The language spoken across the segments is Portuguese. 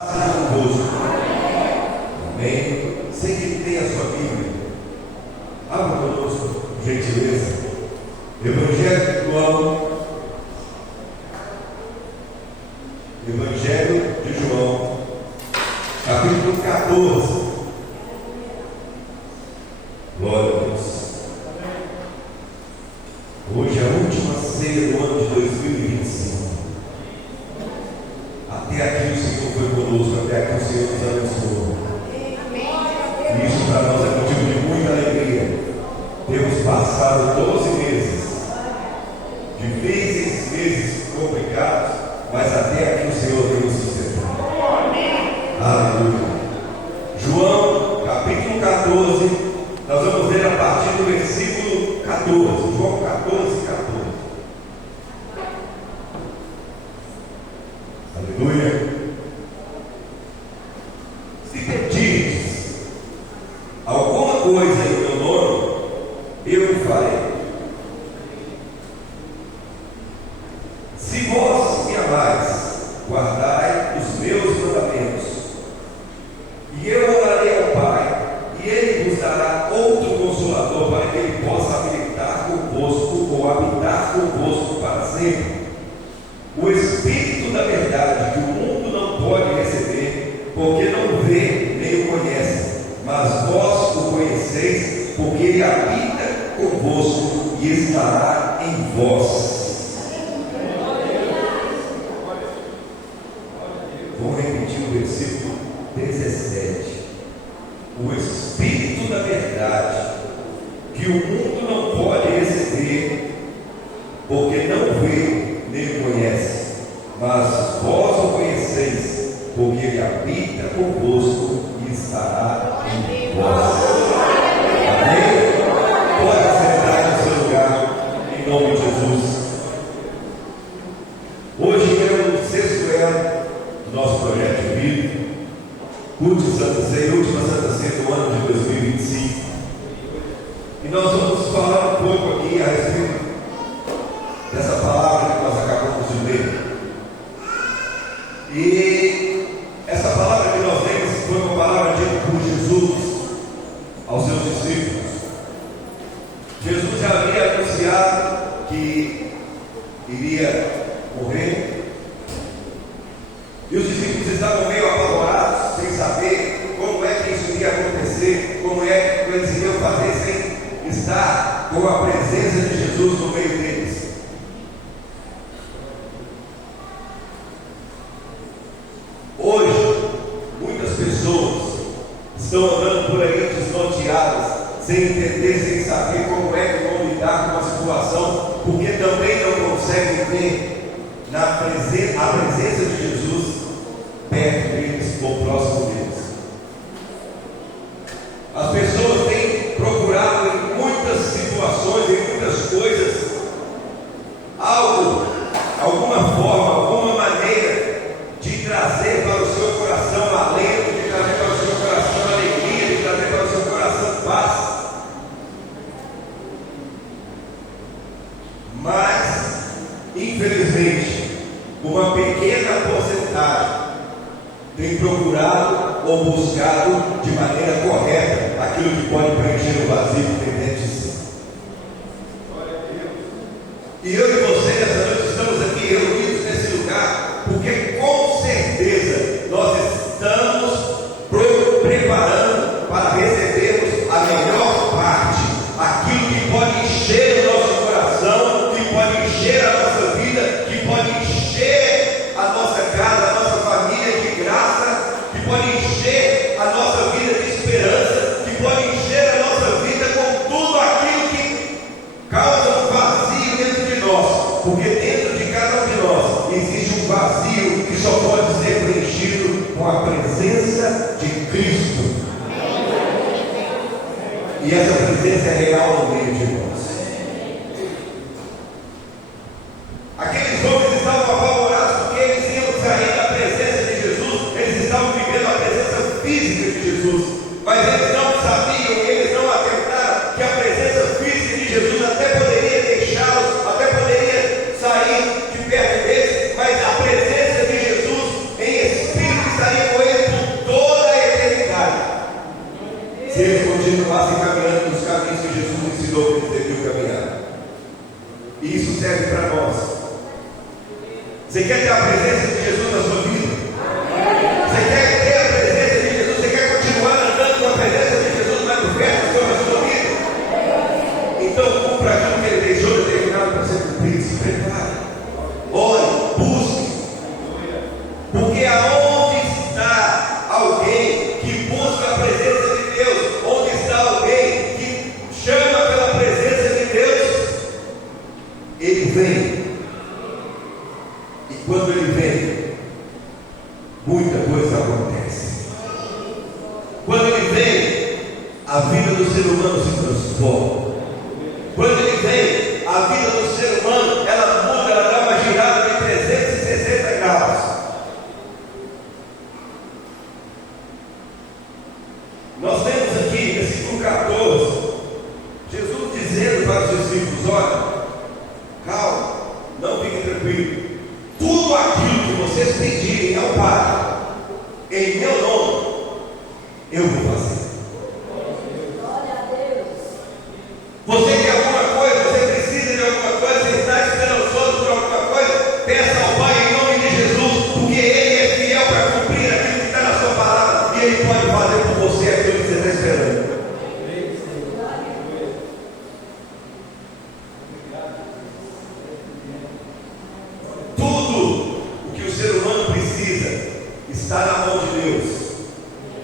Convosco. Amém. Sei que tem a sua Bíblia. Abra conosco, por gentileza. Evangelho de João. Evangelho de João, capítulo 14. Glória a Deus. Hoje é a última ceia do ano de 2025. Até aqui o Senhor foi conosco, até aqui o Senhor nos abençoou. E isso para nós é motivo de muita alegria. Temos passado 12 meses, difíceis meses complicados, mas até aqui o Senhor tem nos sustentado. Aleluia. João, capítulo 14, nós vamos ler a partir do versículo 14. João 14, 14. Aleluia. Se pedirdes alguma coisa em meu nome, eu o farei. Se vós me amais, guardai os meus mandamentos. E eu orarei ao Pai, e Ele vos dará outro Consolador, para que Ele possa habitar convosco, ou habitar convosco para sempre. O Espírito da verdade, que o mundo não pode receber, porque não vê nem o conhece, mas vós o conheceis, porque Ele habita convosco e estará em vós. Vou repetir o versículo 17. O Espírito da verdade, que o mundo não pode receber, porque não vê nem o conhece, mas vós o conheceis, porque Ele habita convosco e estará em vós. Amém? Pode sentar no seu lugar, em nome de Jesus. Hoje é o sexto ano do nosso projeto de vida, culto de Santa Ceia, última Santa Ceia do ano de 2025. E nós vamos falar um pouco aqui a respeito dessa palavra que nós acabamos de ler. E essa palavra que nós lemos foi uma palavra dita por Jesus aos seus discípulos. Jesus já havia anunciado que iria morrer, e os discípulos estavam meio apavorados, sem saber como é que isso iria acontecer, como é que eles iriam fazer sem estar com a presença de Jesus no meio deles. Hoje, muitas pessoas estão andando por aí desnorteadas, sem entender, sem saber como é que vão lidar com a situação, porque também não conseguem ter a presença de Jesus perto deles ou próximo deles. As pessoas têm procurado em muitas situações, em muitas coisas, algo, alguma forma, alguma maneira de trazer para o seu coração alento, de trazer para o seu coração alegria, de trazer para o seu coração paz. Mas, infelizmente, uma pequena porcentagem tem procurado ou buscado de maneira correta aquilo que pode preencher o vazio que tem dentro de si. E eu e você nessa noite estamos aqui reunidos nesse lugar porque com certeza nós estamos preparando para recebermos a melhor parte, aquilo que pode encher o nosso coração, que pode encher a nossa vida, que pode encher a nossa casa, a nossa família de graça, que pode encher a nossa vida de esperança, que pode encher a nossa vida com tudo aquilo que causa um vazio dentro de nós, porque dentro de cada um de nós existe um vazio que só pode ser preenchido com a presença de Cristo. E essa presença é real no meio de nós. Aqueles homens estavam apavorados porque eles iam sair da presença de Jesus, eles estavam vivendo a presença física de Jesus, mas eles não sabiam, eles não atentaram que a presença física de Jesus até poderia deixá-los, até poderia sair de perto deles, mas a presença de Jesus em espírito estaria com vida do ser humano se transforma. Quando ele vem, a vida do ser humano, ela muda, ela dá uma girada de 360 graus. Nós temos aqui, versículo 14, Jesus dizendo para os discípulos: olha, calma, não fiquem tranquilos. Tudo aquilo que vocês pedirem ao Pai, em meu nome, eu vou fazer. Glória a Deus. Você quer alguma coisa, você precisa de alguma coisa, você está esperançoso por alguma coisa, peça ao Pai em nome de Jesus, porque Ele é fiel para cumprir aquilo que está na sua palavra, e Ele pode fazer por você aquilo que você está esperando. Tudo o que o ser humano precisa está na mão de Deus,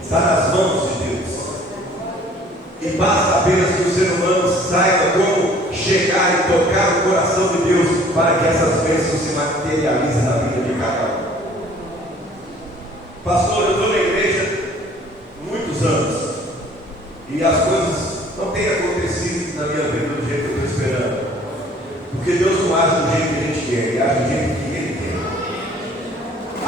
está nas mãos de Deus. E basta apenas que o ser humano saiba como chegar e tocar o coração de Deus para que essas bênçãos se materializem na vida de cada um. Pastor, eu estou na igreja muitos anos e as coisas não têm acontecido na minha vida do jeito que eu estou esperando, porque Deus não age do jeito que a gente quer, Ele age do jeito que Ele quer.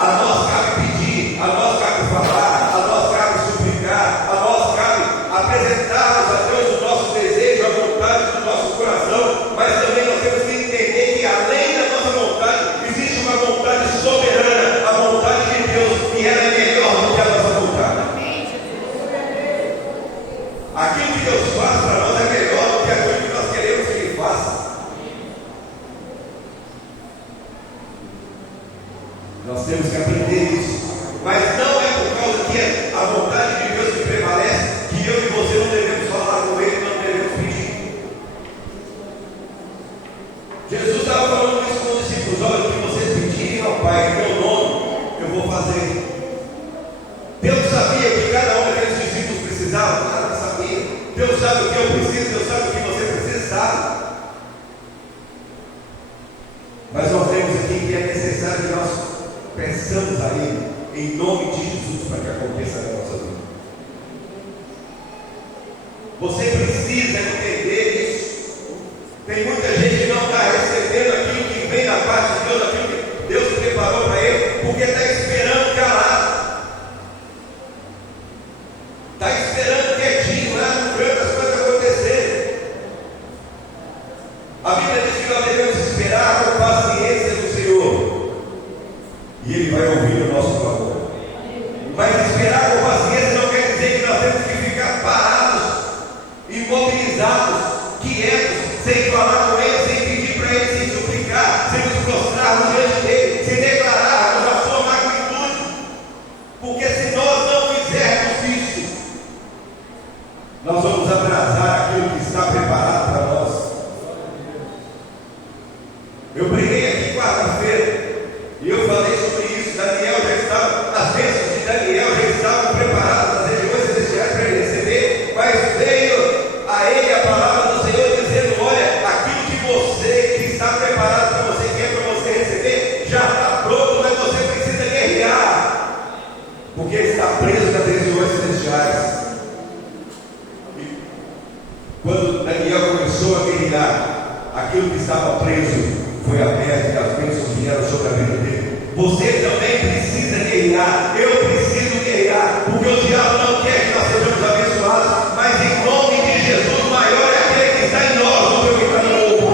A nós cabe pedir, a nós cabe falar, a nós cabe suplicar, a nós cabe apresentarmos a Deus o nosso desejo, a vontade do nosso coração, mas também nós temos que entender que além da nossa vontade, existe uma vontade soberana, a vontade de Deus, e ela é melhor do que a nossa vontade. Aquilo que Deus faz para nós é melhor do que aquilo que nós queremos que Ele faça. Nós temos que aprender isso, mas não é por causa que é a vontade de Deus que prevalece que eu e você não devemos falar com Ele, não devemos pedir. Jesus estava falando isso com os discípulos: olha, o que vocês pedirem ao Pai em meu nome, eu vou fazer. Deus sabia que cada um daqueles discípulos precisava, claro que sabia. Deus sabe o que eu preciso, Deus sabe o que você precisa, sabe. Mas nós vemos aqui que é necessário que nós peçamos a Ele em nome de Jesus para que aconteça na nossa vida. Você precisa entender isso. Tem muita gente que não está recebendo aquilo que vem da parte de Deus, aquilo que Deus preparou para ele, porque está esperando calado, está esperando quietinho lá no canto as coisas acontecerem. A Bíblia diz que nós devemos esperar com paciência no Senhor, e Ele vai ouvir o nosso clamor. Mas esperar com paciência não quer dizer que nós temos que ficar parados, imobilizados, quietos, sem falar com Ele, sem pedir para Ele, sem suplicar, sem nos prostrarmos diante dEle, sem declararmos a sua magnitude, porque se nós não fizermos isso, nós vamos atrasar aquilo que está preparado para nós. Eu preguei aqui quarta-feira e eu falei sobre isso. Daniel já estava, as bênçãos de Daniel já estavam preparadas nas regiões celestiais para ele receber, mas veio a ele a palavra do Senhor dizendo: olha, aquilo que você, que está preparado para você, que é para você receber, já está pronto, mas você precisa guerrear, porque ele está preso nas regiões celestiais. E quando Daniel começou a guerrear, aquilo que estava preso foi aberto e as bênçãos vieram sobre a vida dele. Você também precisa guerrear, eu preciso guerrear, porque o diabo não quer que nós sejamos abençoados, mas em nome de Jesus, maior é aquele que está em nós do que o que está no mundo.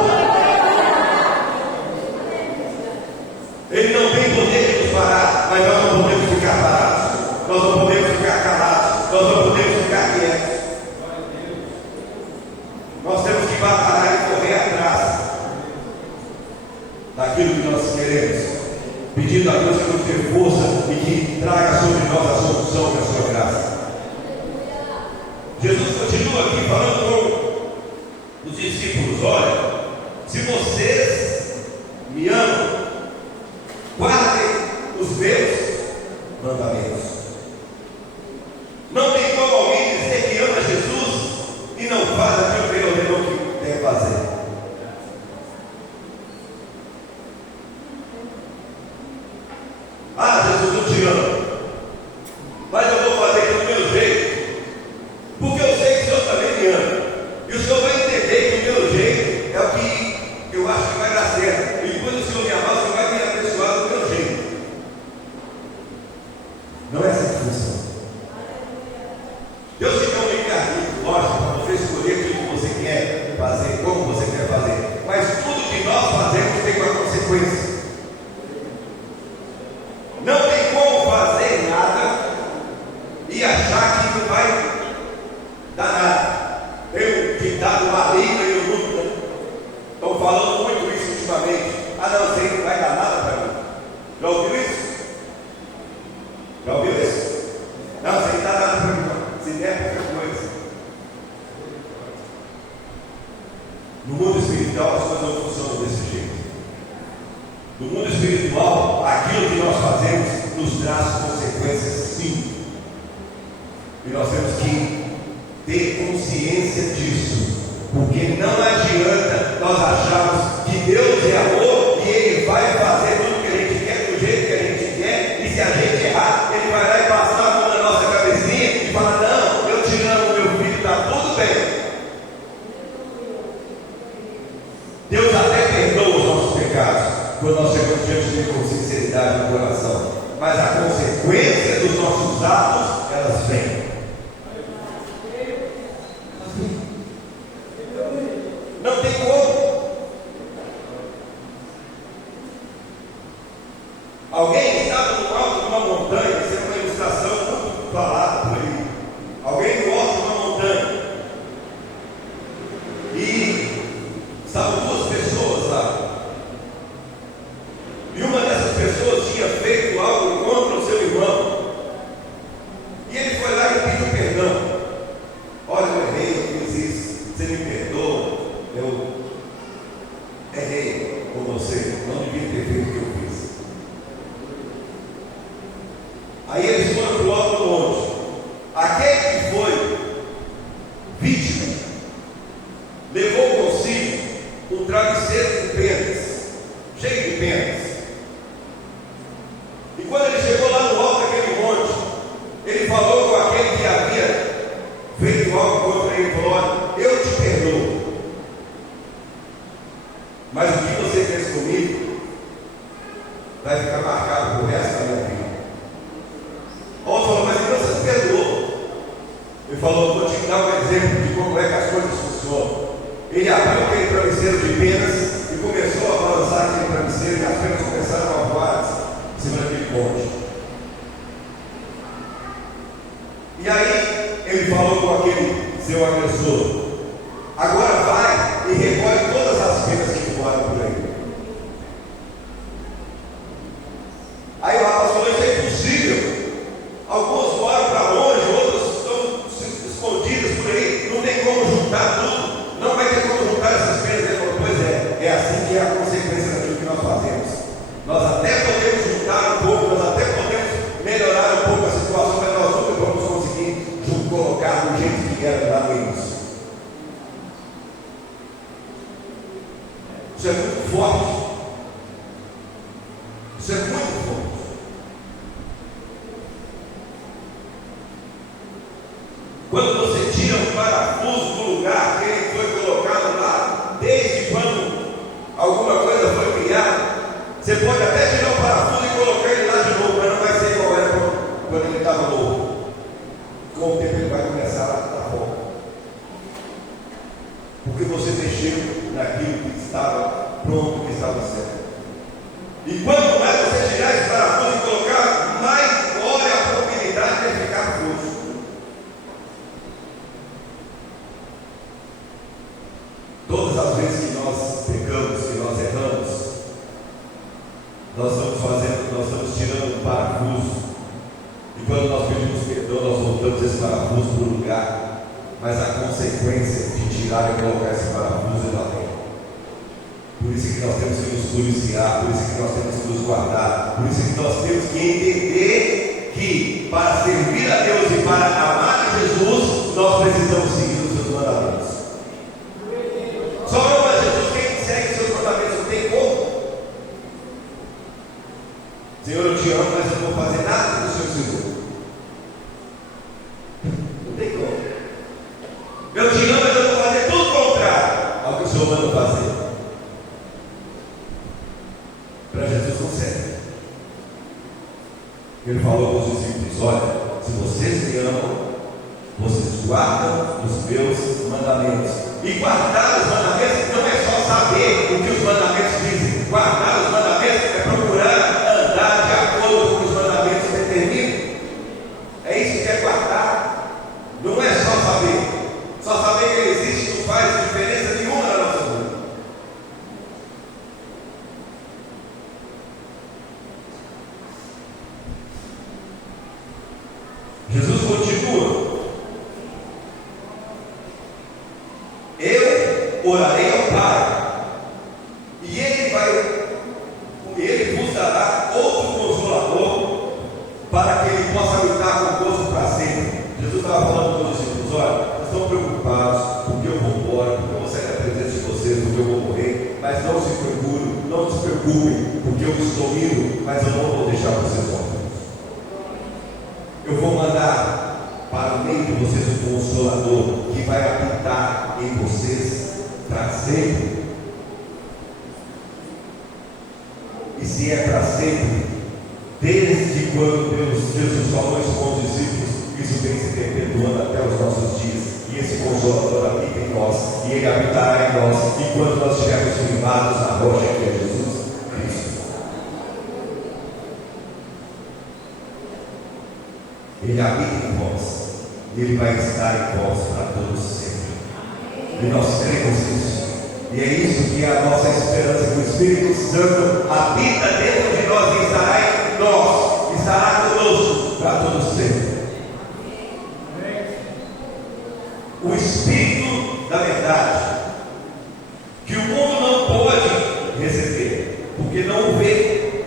Ele não tem poder de nos parar, mas nós não podemos ficar parados, nós não podemos ficar calados, nós não podemos ficar quietos. Nós temos que batalhar e correr atrás daquilo que nós queremos, pedindo a Deus que nos dê força e que traga sobre nós a solução da sua graça. Jesus continua aqui falando com os discípulos: olha, se vocês me amam, guardem os meus mandamentos. Não tem como alguém dizer que ama Jesus e não faz aquilo que Ele ordenou que deve fazer. Ah, Jesus, eu te amo, mas eu vou fazer aquilo do meu jeito, porque eu sei que o Senhor também espiritual as coisas não funcionam desse jeito. No mundo espiritual, aquilo que nós fazemos nos traz consequências, sim. E nós temos que ter consciência disso, porque não adianta nós acharmos que Deus é amor e Ele vai fazer tudo que a gente quer, do jeito que a gente quer, e se a gente errar, Ele vai lá e passar a mão na nossa cabecinha e falar: não, eu te amo, meu filho, está tudo bem. Deus até perdoa os nossos pecados quando nós chegamos diante dele com sinceridade no coração, mas a consequência dos nossos atos, elas vêm. Não tem como. Alguém estava no alto de uma montanha, isso é uma ilustração muito falada por aí. Alguém no alto de uma montanha, e estavam duas pessoas lá. E uma dessas pessoas tinha feito algo contra o seu irmão. E ele foi lá e pediu perdão. Olha, eu errei, eu fiz isso, você me perdoa, eu errei com você, não devia ter feito o que eu fiz. Aí eles foram para o alto do monte. Aquele que foi vítima levou consigo um travesseiro de penas, cheio de penas. E quando ele chegou lá no alto daquele monte, ele falou com aquele que havia feito algo contra ele, falou: olha, eu te perdoo, mas o que você fez comigo vai ficar marcado por resto da minha vida. O outro falou: mas então você perdoou. Ele falou: vou te dar um exemplo de como é que as coisas funcionam. Ele abriu aquele travesseiro de penas e começou a balançar aquele travesseiro, e as penas começaram a voar em cima daquele monte. E aí ele falou com aquele seu agressor: agora vai e recolhe todas as penas que voaram por aí. Aí o rapaz falou: isso é impossível. Alguns voaram para longe, outros estão escondidas por aí, não tem como juntar tudo, não vai ter como juntar essas penas. Ele falou: pois é assim que é a consequência daquilo que nós fazemos. Nós até podemos juntar um pouco, nós até podemos melhorar um pouco a situação, mas nós nunca vamos conseguir colocar do jeito que era lá no início. Isso é muito forte. Isso é muito forte. Quando você tira um parafuso do lugar que ele foi colocado lá, desde quando alguma coisa foi criada, você pode até tirar o parafuso e colocar ele lá de novo, mas não vai ser igual era quando ele estava novo. Com o tempo ele vai começar a dar volta, porque você mexeu naquilo que estava pronto, que estava certo. E quanto mais você tirar esse parafuso e colocar, mais olha a probabilidade de ele ficar frouxo. Todas as vezes que nós pecamos, que nós erramos, nós estamos tirando um parafuso. E quando nós pedimos perdão, nós voltamos esse parafuso para o lugar. Mas a consequência de tirar e colocar esse parafuso é lá dentro. Por isso que nós temos que nos policiar, por isso que nós temos que nos guardar, por isso que nós temos que entender que para servir a Deus e para amar a Jesus, nós precisamos seguir os seus mandamentos. Só ama Jesus quem segue os seus mandamentos, não tem como. Senhor, eu te amo, mas eu não vou fazer nada do seu Senhor. Não tem como. Eu te amo, mas eu vou fazer tudo contrário ao que o Senhor manda fazer. Para Jesus não serve. Ele falou para os discípulos: olha, se vocês me amam, vocês guardam os meus mandamentos. E guardar os mandamentos não é só saber o que os mandamentos dizem. Guardar os mandamentos é procurar andar de acordo com os mandamentos determinam. É isso que é guardar. Não é só saber. Só saber que ele existe não faz diferença nenhuma na nossa vida. Jesus continua: eu orarei ao Pai, estava falando com os discípulos: olha, vocês estão preocupados porque eu vou embora, porque eu vou sair da presença de vocês, porque eu vou morrer, mas não se preocupem, porque eu estou indo, mas eu não vou deixar vocês órfãos. Eu vou mandar para o meio de vocês um Consolador que vai habitar em vocês para sempre. E se é para sempre, desde quando Jesus falou isso com os discípulos, isso vem se perpetuando até os nossos dias. E esse Consolador habita em nós, e Ele habitará em nós, enquanto nós estivermos firmados na rocha que é Jesus Cristo. Ele habita em vós, e Ele vai estar em vós para todos sempre. E nós cremos nisso. E é isso que é a nossa esperança, que o Espírito Santo habita dentro de nós e estará em nós, estará conosco para todos sempre. O Espírito da verdade, que o mundo não pode receber, porque não o vê,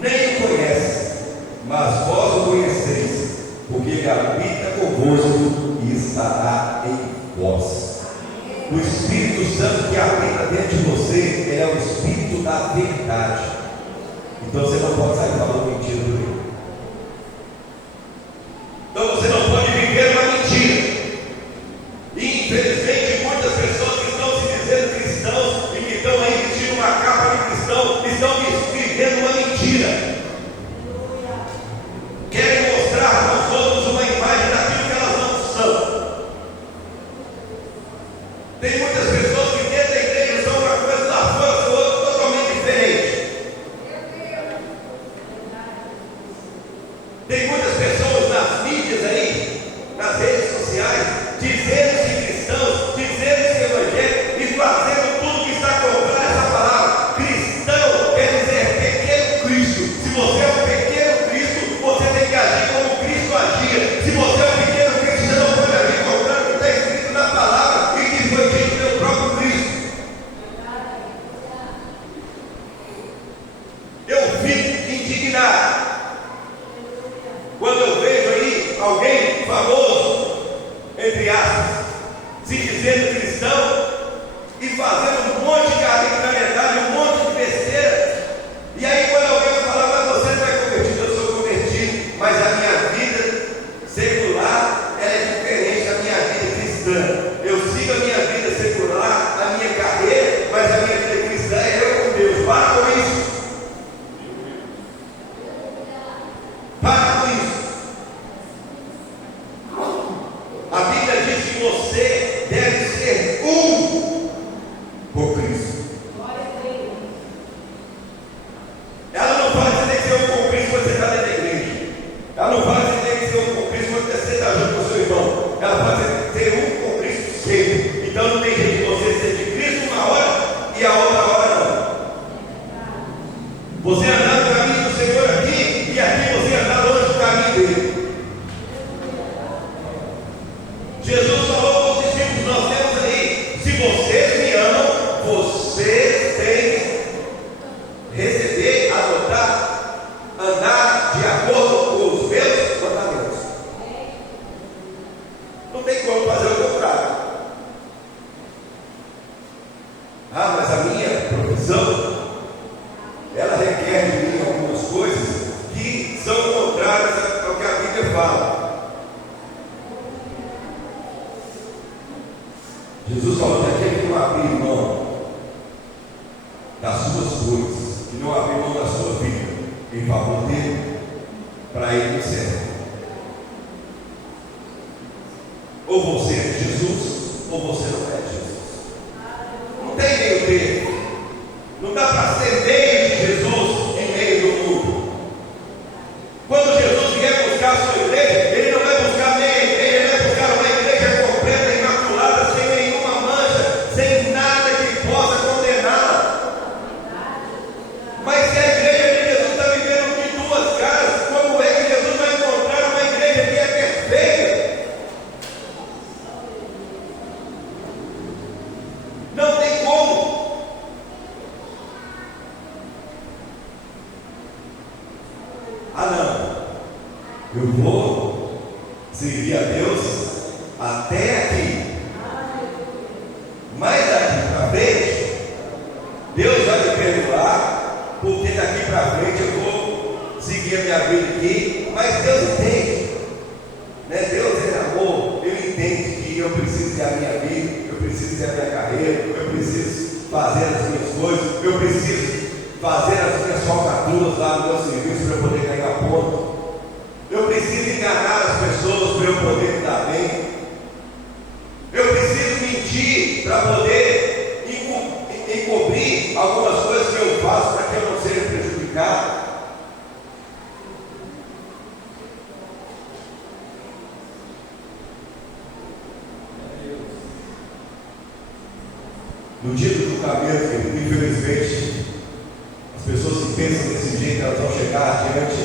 nem o conhece, mas vós o conheceis, porque Ele habita convosco e estará em vós. O Espírito Santo que habita dentro de você, ele é o Espírito da verdade. Então você não pode sair falando mentira do Deus. Então você não pode viver uma mentira. E infelizmente muitas pessoas que estão se dizendo cristãos e que estão aí vestindo uma capa de cristão, estão vivendo uma mentira. Querem mostrar para os outros uma imagem daquilo que elas não são. Tem muitas pessoas que dentro da igreja são uma coisa, lá fora são outra totalmente diferente. Tem muitas pessoas nas mídias aí, nas redes sociais, dizendo-se cristãos, dizendo-se evangélicos e fazendo tudo que está contrário a essa palavra. Cristão quer dizer pequeno Cristo. Se você é um pequeno Cristo, você tem que agir como Cristo agia. Se você é um pequeno Cristo, você não pode agir contrário ao que está escrito na palavra. Foi dito pelo próprio Cristo. Eu fico indignado quando eu vejo aí alguém famoso, entre aspas, se dizendo cristão e fazendo um monte de radicalidade, um monte de besteira. E aí quando alguém fala: mas você não é convertido, eu sou convertido, mas a minha vida secular ela é diferente da minha vida cristã. Eu sigo a minha vida secular, a minha carreira, mas a minha vida cristã é eu com Deus. Para com isso. Para com isso. A Bíblia diz que você deve ser um por Cristo. Ela não fala que você tem que ser um por Cristo quando você está dentro da igreja. Ela não fala que você tem que ser um por Cristo quando você está junto com o seu irmão. Ela fala que você tem que ser um por Cristo sempre. Então não tem jeito de você ser de Cristo uma hora e a outra hora não. Você andar no caminho do Senhor aqui e aqui você andar longe do caminho dele. Jesus falou com os discípulos: nós temos aí, se vocês me amam, vocês têm que receber, adotar, andar de acordo com os meus mandamentos. Não tem como fazer o contrário. Ah, mas a minha profissão, ela requer de mim algumas coisas que são contrárias ao que a Bíblia fala. Jesus falou que aquele que não abrir mão das suas coisas, que não abrir mão da sua vida em favor dele, para ele não serve. Ou você é de Jesus, ou você não é de Jesus. Não tem meio termo. Não dá para ser meio de Jesus em meio do mundo. Quando Jesus vier buscar a sua igreja, ele não vai buscar meia igreja, ele vai buscar uma igreja completa, imaculada, sem nenhuma mancha, sem nada que possa condená-la. Mas se a igreja de Jesus está vivendo de duas caras, como é que Jesus vai encontrar uma igreja que é perfeita? servir a Deus até aqui. Mas daqui para frente, Deus vai me perdoar, porque daqui para frente eu vou seguir a minha vida aqui. Mas Deus entende, né? Deus é amor, Ele entende que eu preciso ter a minha vida, eu preciso ter a minha carreira, eu preciso fazer as minhas coisas, eu preciso fazer as minhas falcatruas lá no meu serviço para eu poder ganhar ponto. Eu preciso enganar as pessoas para eu poder me dar bem. Eu preciso mentir para poder encobrir algumas coisas que eu faço para que eu não seja prejudicado. No dia do julgamento, infelizmente, as pessoas que pensam desse jeito, elas vão chegar diante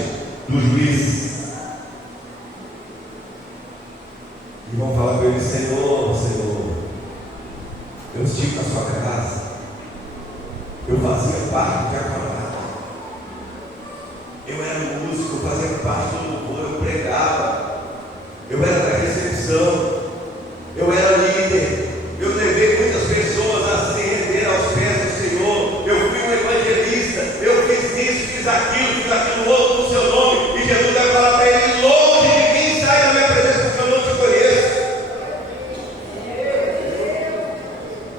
do juiz e vão falar para ele: Senhor, Senhor, eu estive na sua casa, eu fazia parte de aclamado, eu era músico, eu fazia parte do louvor, eu pregava, eu era da recepção, eu era líder, eu levei muitas pessoas a se render aos pés do Senhor, eu fui um evangelista, eu fiz isso, fiz aquilo outro no seu nome. E Jesus vai falar para ele: longe de mim, sai da minha presença, porque eu não te conheço.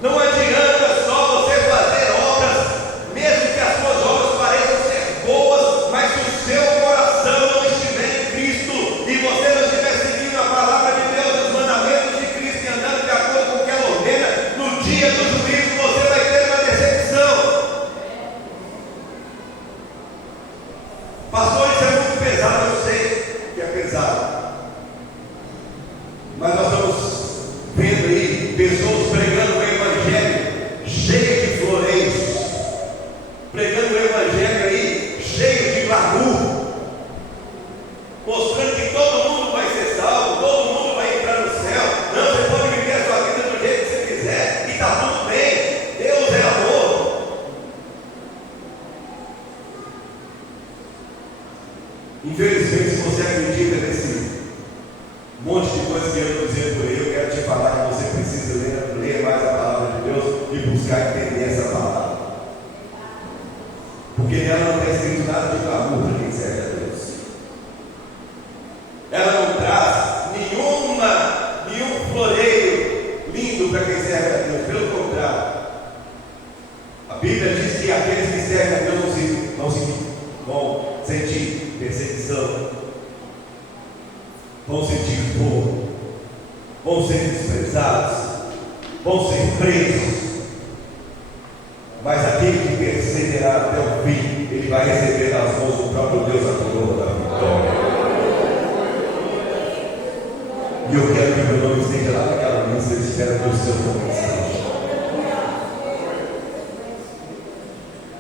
Não adianta só você fazer obras, mesmo que as suas obras pareçam ser boas, mas se o seu coração não estiver em Cristo e você não estiver seguindo a palavra de Deus, os mandamentos de Cristo e andando de acordo com o que ela ordena, no dia do juízo você vai ter uma decepção. Pastor, isso é muito pesado, eu sei que é pesado, mas nós estamos vendo aí pessoas pregando o evangelho cheio de floreios, pregando o evangelho aí cheio de glamour, mostrando que todo mundo vai ser salvo, todo mundo vai entrar no céu. Não, você pode viver a sua vida do jeito que você quiser e está tudo bem, Deus é amor. Infelizmente, se você acredita nesse monte de coisa que eu estou dizendo por aí, eu quero te falar que você precisa ler mais a palavra de Deus e buscar entender essa palavra, porque nela não está escrito nada de glamour para quem serve a Deus. Ela não traz nenhum floreio lindo para quem serve a Deus, pelo contrário. A Bíblia diz que aqueles que servem a Deus vão sentir perseguição, vão sentir fogo, vão ser desprezados, vão ser presos. Mas aquele que perseverar até o fim, ele vai receber das mãos do próprio Deus a coroa da vitória. E eu quero que meu nome esteja lá naquela lista, eu espero que o seu nome esteja.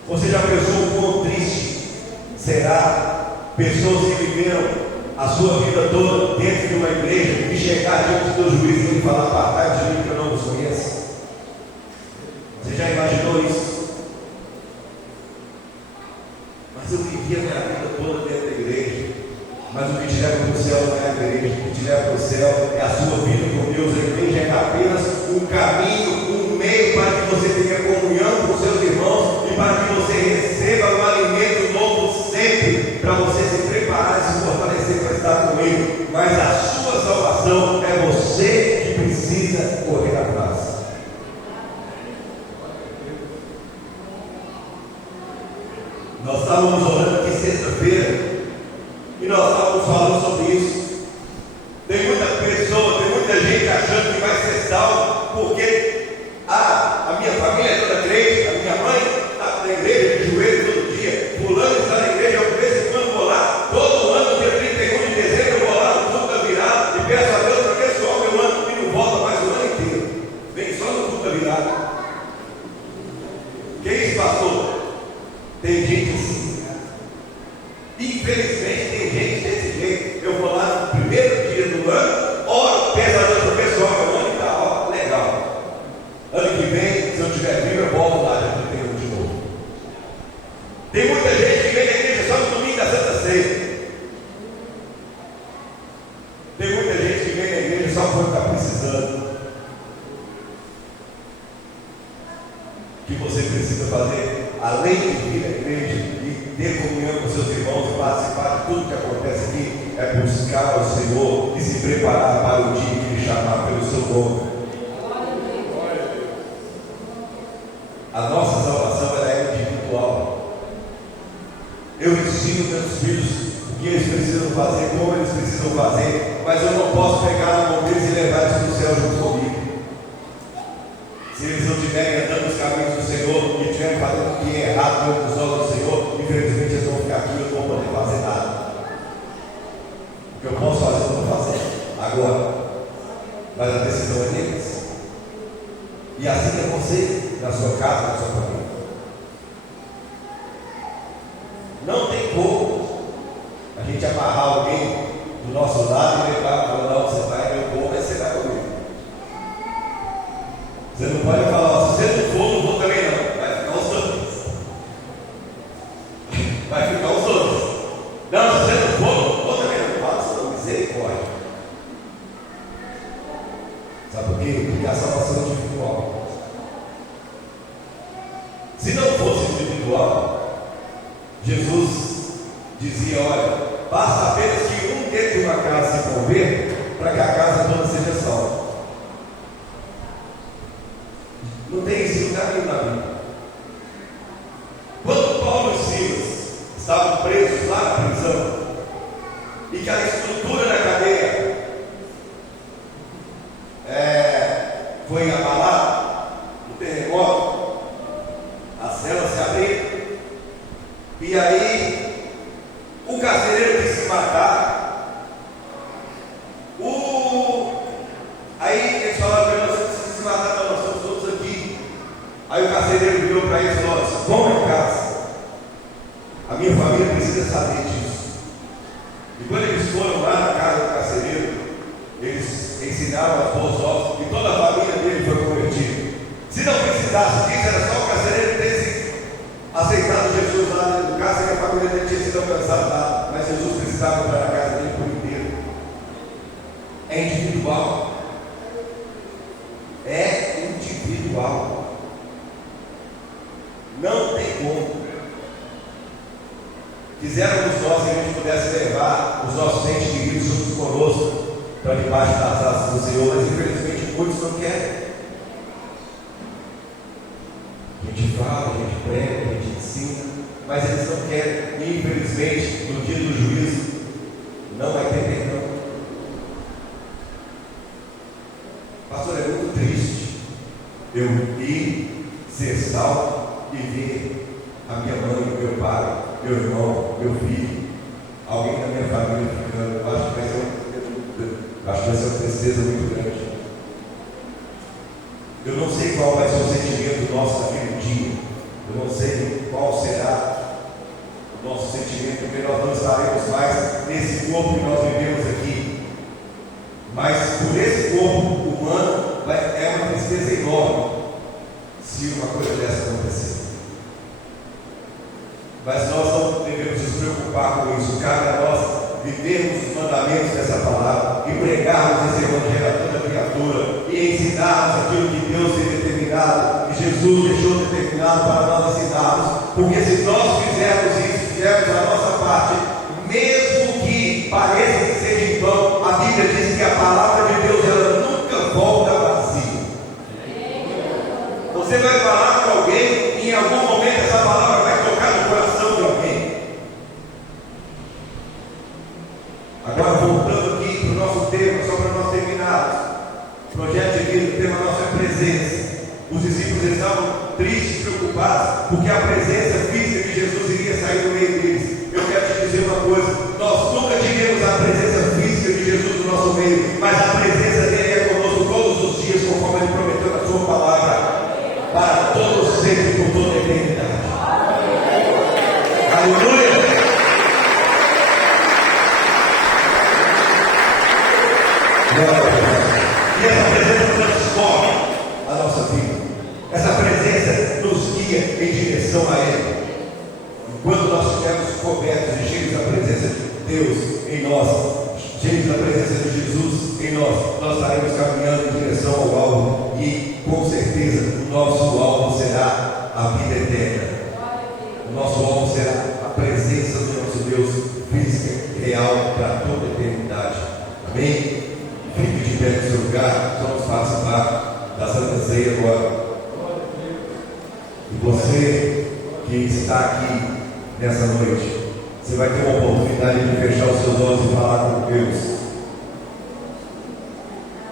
Você já pensou o quão triste será pessoas que viveram a sua vida toda dentro de uma igreja e chegar diante do juiz e ele falar: apartai de mim que eu não vos conheço? Você já imaginou isso? Mas eu vivi a minha vida toda dentro da igreja. Mas o que te leva para o céu não é a igreja, o que te leva para o céu é a sua vida com Deus. A igreja é apenas um caminho, um meio para que você tenha comunhão com seus irmãos e para que você receba um alimento novo sempre, para você se preparar e se fortalecer para estar com Ele. Mas a sua salvação é você que precisa correr atrás. Nós estávamos orando aqui sexta-feira e nós estávamos falando sobre isso. Tem muita pessoa, tem muita gente achando que vai ser salvo porque a minha família é toda crente, a minha mãe está na igreja de joelho todo dia, fulano está na igreja, eu de vez em quando vou lá, todo ano, dia 31 de dezembro, eu vou lá no culto da virada e peço a Deus para que você precisa fazer, além de vir à igreja e ter comunhão com seus irmãos e participar de tudo que acontece aqui, é buscar o Senhor e se preparar para o dia que Ele chamar pelo seu nome. A nossa salvação ela é individual. Eu ensino meus filhos o que eles precisam fazer, como eles precisam fazer, mas eu não posso pegar na mão deles e levar eles para o céu junto comigo. Se eles não estiverem andando nos caminhos do Senhor e estiverem fazendo o que é errado diante dos olhos do Senhor, infelizmente eles vão ficar aqui e eu não vou poder fazer nada. O que eu posso fazer, eu vou fazer agora, mas a decisão é deles. E assim é você, na sua casa, na sua família. Não tem como a gente amarrar alguém do nosso lado e levar para lá onde você vai, meu povo, mas você vai comigo. Você não pode falar, se você não for, não vou também não. Vai ficar os dois. Vai ficar os dois. Não, se você não for, não vou também não. Fala isso, misericórdia. Sabe por quê? Porque a salvação é individual. Se não fosse individual, Jesus dizia: olha, basta apenas que um dentro de uma casa se converta para que a casa toda seja salva. Não tem esse lugar nenhum na Bíblia. Quando Paulo e Silas estavam presos lá na prisão e que a estrutura da cadeia foi abalada no terremoto, as celas se abriram e aí o carcereiro quis se matar. Aí eles falaram para ele: você precisa se matar, não, nós estamos todos aqui. Aí o carcereiro virou para eles e falou assim: vão em casa, a minha família precisa saber disso. E quando eles foram lá na casa do carcereiro, eles ensinaram as boas obras e toda a família dele foi convertida. Se não precisasse disso, era só o carcereiro ter se aceitado Jesus lá dentro do cárcere, que a família dele tinha sido alcançada lá. Mas Jesus precisava entrar na casa dele por inteiro. É individual. É individual. Não tem como. Quiséramos nós que a gente pudesse levar os nossos entes queridos juntos conosco para debaixo das asas do Senhor, mas infelizmente muitos não querem. A gente fala, a gente prega, a gente ensina, mas eles não querem. E infelizmente, no dia do juízo, não vai ter perdão. Pastor, é muito triste eu ir ser salvo e ver a minha mãe, meu pai, meu irmão, meu filho, alguém da minha família ficando. Eu acho que vai ser uma tristeza muito grande. Eu não sei qual vai ser o sentimento nosso naquele dia. Eu não sei qual será o nosso sentimento, porque nós não estaremos mais nesse corpo que nós vivemos aqui. Mas por esse corpo humano é uma tristeza enorme se uma coisa dessa acontecer. Mas nós não devemos nos preocupar com isso. Cabe a nós vivermos os mandamentos dessa palavra e pregarmos esse evangelho a toda criatura e ensinarmos aquilo que Deus tem determinado e Jesus deixou determinado para nós ensinarmos. Porque se nós fizermos isso, fizermos a nossa parte, mesmo que pareça que seja em vão, a Bíblia diz que a palavra de Deus ela nunca volta vazia. Você vai falar com alguém e em algum momento essa palavra vai tocar no coração de alguém. Agora voltando aqui para o nosso tema, só para nós terminarmos. O projeto de vida, o tema nosso é presença. Os discípulos estavam tristes, preocupados, porque a presença física de Jesus iria sair do meio deles. Eu quero te dizer uma coisa: nós nunca tivemos a presença física de Jesus no nosso meio, mas a presença dele é conosco todos os dias, conforme ele prometeu na sua palavra, para todos sempre, por toda a eternidade. Aleluia! E essa presença transforma a nossa vida. Essa presença nos guia em direção a Ele. Enquanto nós estivermos cobertos e cheios da presença de Deus em nós, cheios da presença de Jesus em nós estaremos caminhando em direção ao alvo. E com certeza o nosso alvo será a vida eterna. O nosso alvo será a presença do nosso Deus física e real para toda a eternidade. Amém? Fique de pé no seu lugar, vamos participar da Santa Ceia agora. E você que está aqui nessa noite, você vai ter uma oportunidade de fechar os seus olhos e falar com Deus.